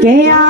给呀、啊。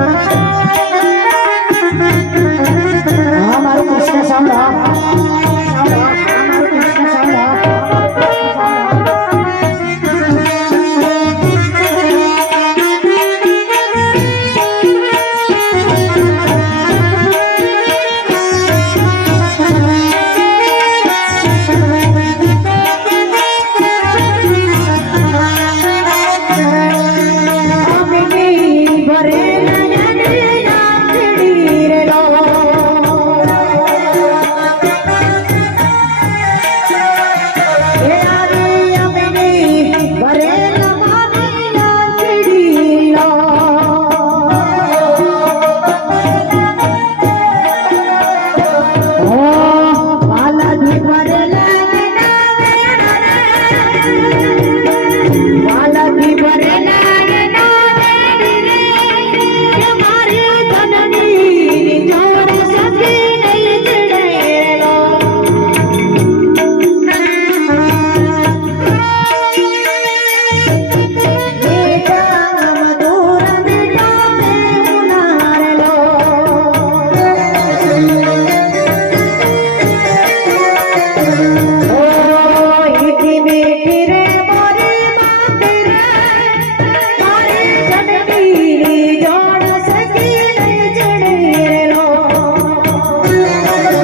Música